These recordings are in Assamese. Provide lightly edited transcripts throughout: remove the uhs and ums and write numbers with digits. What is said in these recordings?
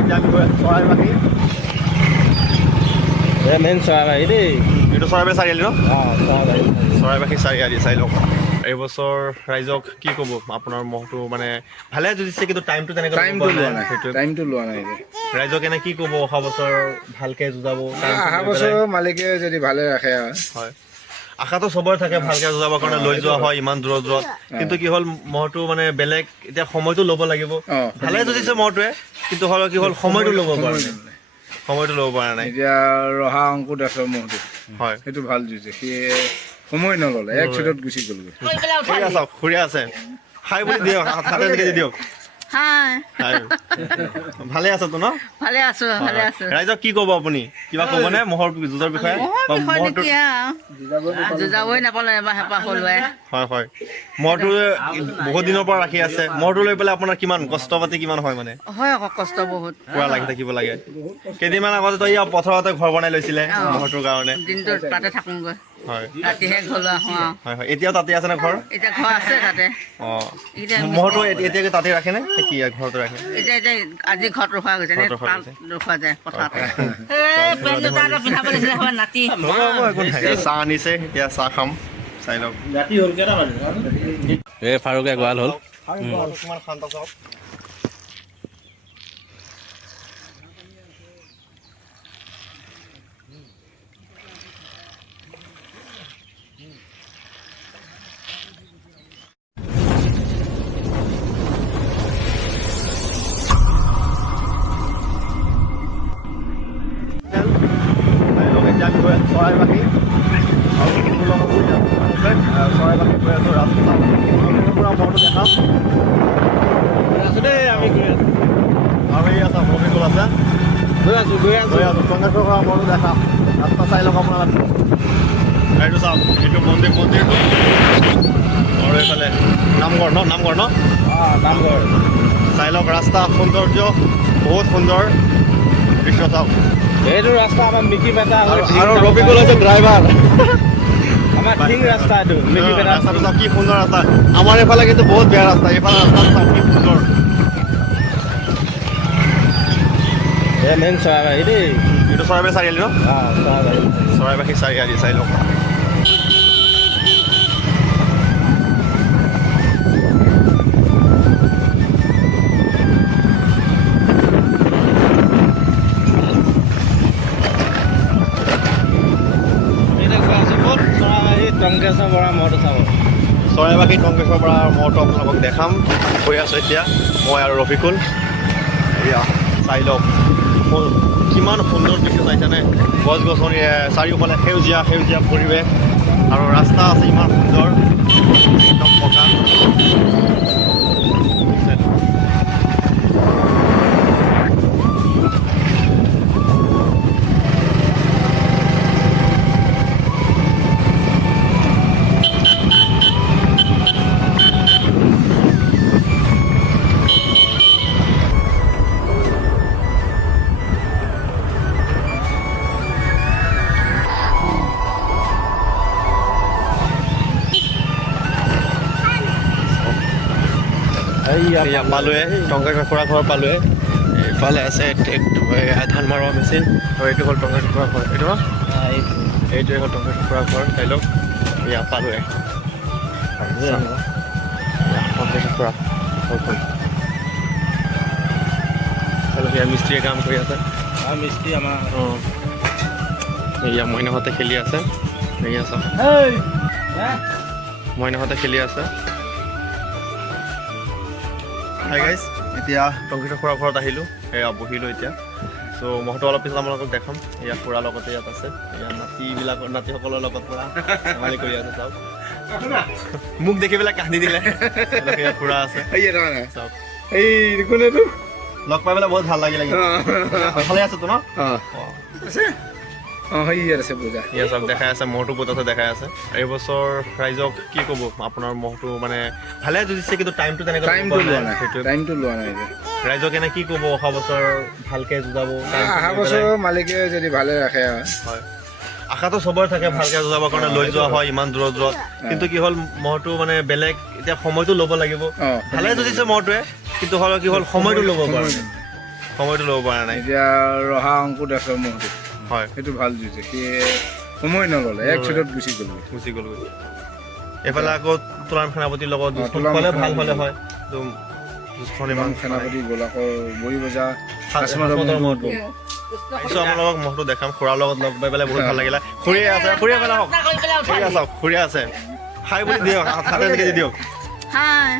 এতিয়া আমি গৈ আছোঁ চৰাইবাহী। মেইন চৰাইবাহী দেই। এইটো চৰাইবাহী চাৰিআলি ন? চৰাইবাহী চৰাইবাহী চাৰিআলি চাই লওক। এইবছৰ ৰাইজক কি ক'ব, আপোনাৰ মহটো মানে ভালে যুঁজিছে কিন্তু টাইমটো তেনেকৈ টাইমটো লোৱা নাই। ৰাইজক এনে কি ক'ব অহা বছৰ ভালকে যুঁজাব? অহা বছৰ মালিকে যদি ভালে ৰাখে হয়, আশাটো চবৰে থাকে ভালকে যুঁজাবৰ কাৰণে লৈ যোৱা হয় ইমান দূৰত যোৱা, কিন্তু কি হ'ল মহটো মানে বেলেগ এতিয়া সময়টো ল'ব লাগিব। ভালে যুঁজিছে মহটোৱে, কিন্তু হ'লেও কি হ'ল সময়টো ল'ব পৰা নাই, সময়টো ল'ব পৰা নাই। এতিয়া ৰহা অংকুৰ দাসৰ মহটো হয়, সেইটো ভাল যুঁজে, সি সময় নল'লে এক চুটত গুচি গ'লগৈ। ঠিক আছে, খুৰীয়া আছে খাই বুলি দিয়ক, হাতে এনেকৈ দি দিয়ক। ভালে আছতো ন? ভালে আছো, ভালে আছো। ৰাইজক কি ক'ব আপুনি, কিবা ক'বনে মহৰ যুঁজৰ বিষয়ে? যুঁজাবই নাপালে এবাৰ হেঁপাহ হলোৱে। হয় হয়, মহটো বহুত দিনৰ পৰা ৰাখি আছে। মহটো লৈ পেলাই আপোনাৰ কিমান কষ্ট পাতি কিমান হয় মানে? হয় আকৌ কষ্ট বহুত, পুৰা লাগি থাকিব লাগে। কেইদিনমান আগতে ইয়াৰ পথাৰতে ঘৰ বনাই লৈছিলে মহটোৰ কাৰণে। দিনটো তাতে থাকোগৈ, হয় ৰাতিহে ঘৰলৈ আহোঁ আৰু। হয় হয়, এতিয়াও তাতে আছে নে ঘৰ? এতিয়া ঘৰ আছে তাতে। অঁ, মহটো এতিয়া তাতে ৰাখে নে কি ঘৰতে ৰাখে? এতিয়া আজি ঘৰত ৰখোৱা গৈছে, ৰখোৱা যায় পথাৰতে। নাতি চাহ আনিছে, এতিয়া চাহ খাম, চাই লওক। এই ফাৰুকে গোৱাল হ'ল। কিমান শান্ত চাওক। এতিয়া আমি গৈ আছোঁ চৰাইবাহী। চৰাইবাহী গৈ আছোঁ ৰাস্তা পৰা মহটো দেখাম। আছো দেই, আমি গৈ আছো। আৰু এই আছে অভিজ্ঞতা আছে, গৈ আছোঁ কংগ্ৰেছৰ পৰা মহটো দেখাম। ৰাস্তা চাই লওক আপোনালোকে। এইটো চাওক, এইটো মন্দিৰটো আৰু এইফালে নামঘৰ ন? নামঘৰ চাই লওক। ৰাস্তা সৌন্দৰ্য বহুত সুন্দৰ দৃশ্য চাওক। এইটো ৰাস্তা আমাৰ মিকি বেটা আৰু ৰফিকুল হৈছে ড্ৰাইভাৰ। আমাৰ ঠিক ৰাস্তা এইটো মিকি বেটা। ৰাস্তাটো চাওক কি সুন্দৰ ৰাস্তা। আমাৰ এইফালে কিন্তু বহুত বেয়া ৰাস্তা, এইফালে ৰাস্তাটো চাওক কি সুন্দৰ। মেইন চৰাইবাহী দেই। এইটো চৰাইবাহী চাৰিআলি ন? চৰাইবাহী চৰাইবাহী চাৰিআলি চাই লওক। টংকেশ্বৰ বৰা মহটো চাব। চৰাইবাহী টংকেশ্বৰ পৰা মহটো আপোনালোকক দেখাম গৈ আছোঁ এতিয়া, মই আৰু ৰফিকুল। এয়া চাই লওক কিমান সুন্দৰ দৃশ্য চাইছেনে? গছ গছনি চাৰিওফালে সেউজীয়া পৰিৱেশ, আৰু ৰাস্তা আছে ইমান সুন্দৰ, একদম পকা। এয়া পালোৱে, টংকেশ্বৰ খুৰা ঘৰ পালোৱে। এইফালে আছে ধান মৰা মেচিন, আৰু এইটো হ'ল টংকেশ্বৰ খুৰা ঘৰ। এইটো এইটোৱে হ'ল টংকেশ্বৰ খুৰা ঘৰ, চাই লওক। এয়া পালোৱে টংকেশ্বৰ খুৰা ঘৰখন। চাই লওক, এয়া মিস্ত্ৰীয়ে কাম কৰি আছে। মিস্ত্ৰী আমাৰ অঁ, এয়া মইনাহঁতে খেলি আছে। এয়া চাওক, মইনাহঁতে খেলি আছে। হাই গাইজ, এতিয়া টংকেশ্বৰ খুৰা ঘৰত আহিলোঁ, এয়া বহিলোঁ এতিয়া। চ' মহটো অলপ পিছত আপোনালোকক দেখাম। এয়া খুৰাৰ লগতে ইয়াত আছে, এয়া নাতিসকলৰ লগত পুৰা ধেমালি কৰি আছে চাওক। মোক দেখি পেলাই কান্দি দিলে। এয়া খুৰা আছে চাওক, লগ পাই পেলাই বহুত ভাল লাগিলে। ভালে আছোতো ন? ইয়া চাওক, দেখাই আছে মহটো ক'ত আছে দেখাই আছে। এইবছৰ ৰাইজক কি ক'ব, আপোনাৰ মহটো মানে ভালে যুঁজিছে কিন্তু টাইমটো তেনেকৈ লোৱা নাই। ৰাইজক এনে কি ক'ব অহা বছৰ ভালকে যুঁজাব? অহা বছৰ মালিকে যদি ভালে ৰাখে। হয়, আশাটো চবৰে থাকে ভালকে যুঁজাবৰ কাৰণে লৈ যোৱা হয় ইমান দূৰত যোৱা, কিন্তু কি হ'ল মহটো মানে বেলেগ এতিয়া সময়টো ল'ব লাগিব। ভালে যুঁজিছে মহটোৱে, কিন্তু হ'লেও কি হ'ল সময়টো ল'ব পৰা নাই, সময়টো ল'ব পৰা নাই এতিয়া ৰহা অংকুৰ দাসৰ মহটো হয় সেইটো ভাল যুঁজে সি সময় নল'লে এক ছেটত গুচি গ'লগৈ এইফালে আকৌ তুলাৰাম সেনাপতিৰ লগত যুঁজখন তুলাৰাম হ'লে ভাল সেনাপতি। হ'লে হয় যুঁজখন ইমান সেনাপতি গ'ল আকৌ বৰি বজা হাচমাতৰ মহটো পিছত আপোনালোকক মহটো দেখাম খুৰাৰ লগত লগ পাই পেলাই বহুত ভাল লাগিলে খুৰীয়ে আছে খুৰীয়ে পেলাই হওক খুৰীয়ে চাওক খুৰীয়ে আছে খাই বুলি দিয়ক হাতে এনেকৈ দিয়ক হাই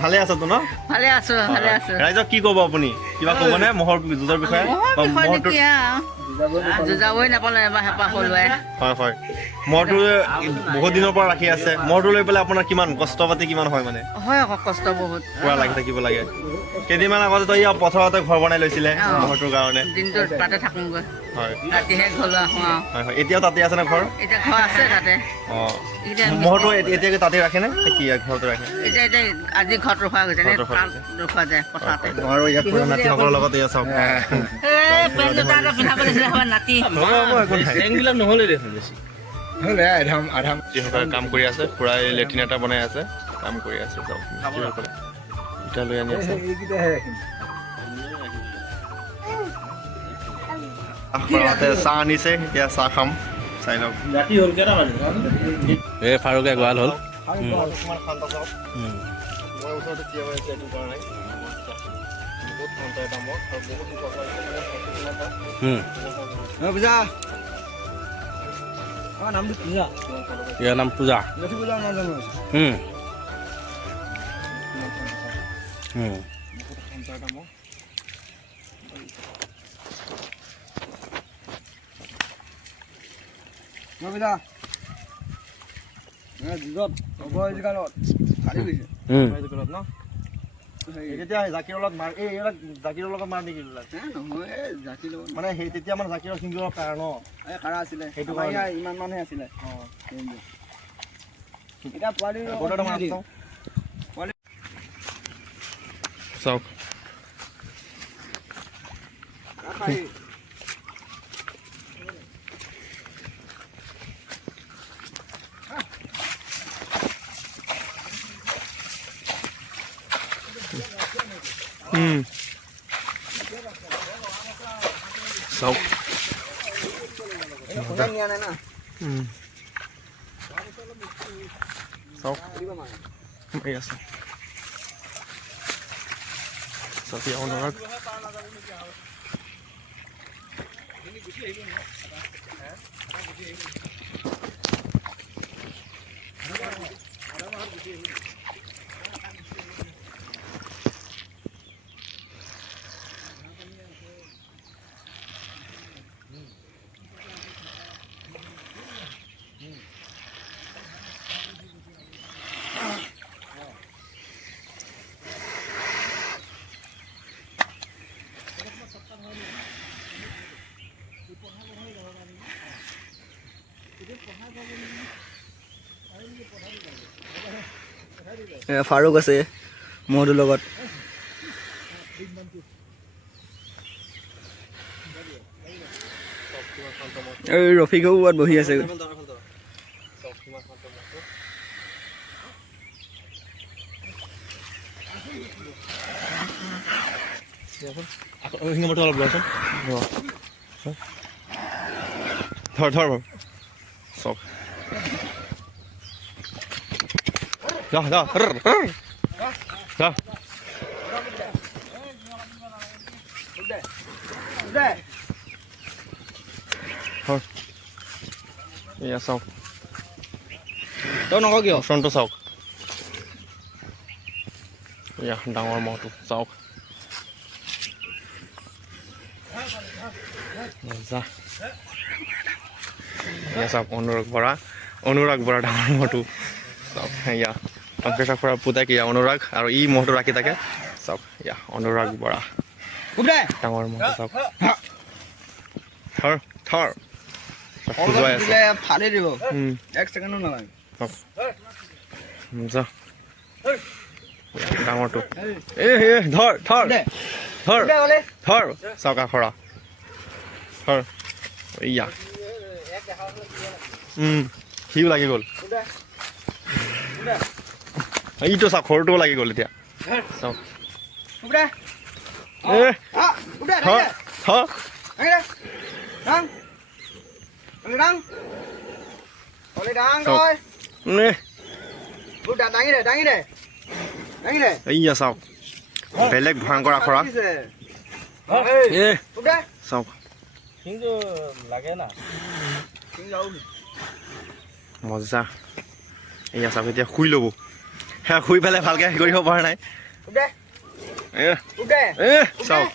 ভালে আছতো ন ভালে আছো ভালে আছো ৰাইজক কি ক'ব আপুনি কিবা ক'বনে মহৰ যুঁজৰ বিষয়ে বা মহৰটো যুঁজাবই নাপালে এবাৰ হেঁপাহ হলোৱাই হয় হয় মহটো বহুত দিনৰ পৰা ৰাখি আছে মহটো লৈ পেলাই আপোনাৰ কিমান কষ্ট পাতি কিমান হয় মানে হয় আকৌ কষ্ট বহুত পুৰা লাগি থাকিব লাগে কেইদিনমান আগতে ইয়াৰ পথাৰতে ঘৰ বনাই লৈছিলে মহটোৰ কাৰণে দিনটো তাতে থাকোগৈ হয় ৰাতিহে ঘৰলৈ আহোঁ আৰু হয় হয় এতিয়াও তাতে আছে নে ঘৰ এতিয়া ঘৰ আছে তাতে অঁ এতিয়া মহটো এতিয়া তাতে ৰাখেনে কি ঘৰতে ৰাখে এতিয়া আজি ঘৰত ৰখোৱা গৈছে ঘৰত ৰখোৱা পাল ৰখোৱা যায় পথাৰতে আৰু ইয়াত পুৰা নাতিসকলৰ লগত এয়া চাওক পেণ্ট দুটা এটা পিন্ধাব দিছিলে আমাৰ নাতি চেংবিলাক নহ'লে দেখোন বেছি হ'লে আধা যিসকলে কাম কৰি আছে খুৰাই লেট্ৰিন এটা বনাই আছে কাম কৰি আছে চাওক মিস্ত্ৰীসকলে ইটা লৈ আনি আছে এইকেইটাহে ৰাখিম খুৰাহঁতে চাহ আনিছে এতিয়া চাহ খাম চাই লওক এই ফাৰুকে গোৱাল হ'ল কিমান শান্ত চাওক মই ওচৰতে থিয় হৈ আছোঁ এইটো কাৰণে বহুত শান্ত এটা মত আৰু বহুত পূজা নামটো পূজা ইয়াৰ নাম পূজা পূজা নাম জানো শান্ত এটা মত পূজা যুঁজত অবৈধিকাৰত চালি গৈছে ন তেতিয়া জাকিৰৰ লগত মাৰ এইবিলাক জাকিৰৰ লগত মাৰ নেকি নহয় জাতিৰ লগত মানে সেই তেতিয়া মানে জাকিৰৰ সিংহৰ কাৰণ কাৰা আছিলে সেইটো আমাৰ ইয়াৰ ইমান মানুহে আছিলে অঁ এতিয়া পোৱালি চাওক চাওক নিয়া নাই না চাওক এই আছে চাকি অনুৰাগ ফাৰুক আছে মহটোৰ লগত এই ৰফিকো ইয়াত বহি আছে সিংহটো অলপ লোৱাচোন ধৰ ধৰ চাওক যা যা যা এয়া চাওক তই নকওঁ কিয় অপশ্যনটো চাওক এয়া ডাঙৰ মহটো চাওক যা এয়া চাওক অনুৰাগ বৰা ডাঙৰ মহটো চাওক এয়া অংকেশ্বৰ খুৰা পুতেক এয়া অনুৰাগ আৰু ই মহটো ৰাখি থাকে চাওক এয়া অনুৰাগ বৰা ডাঙৰ মহটো চাওক থৰ থৰ খোজুৱাই আছে ফালি দিব এক ছেকেণ্ডো নালাগে যা ডাঙৰটো এই ধৰ থৰ থৰ থৰ চাওক আখৰা থৰ ইয়া সিও লাগি গ'ল এইটো চাওক সৰুটোও লাগি গ'ল এতিয়া চাওক উঠে থ থ ডাং ডাং ডাং চাওক তই নে দাঙি দে দাঙি দে দাঙি দে এইয়া চাওক বেলেগ ভয়ংকৰ আখৰা উঠে চাওক কিন্তু লাগে না মজা এইয়া চাওক এতিয়া শুই ল'ব সেয়া শুই পেলাই ভালকৈ হেৰি কৰিব পৰা নাই উঠে এ উঠে চাওক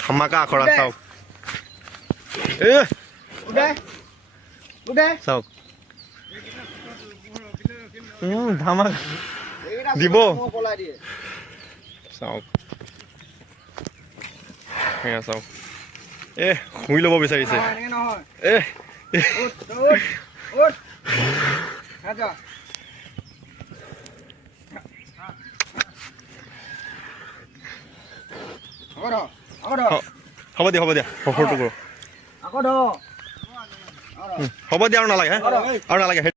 ধামাকা আখৰা চাওক উঠে উঠে চাওক ধামাকা দিব পলাই দিয়ে চাওক সেয়া চাওক শুই ল'ব বিচাৰিছে এনেকে নহয় এ উঠ উঠ উঠ আচ্ছা হ'ব দিয়া সফৰটো কৰোঁ আকৌ ধৰ হ'ব দিয়া আৰু নালাগে আৰু নালাগে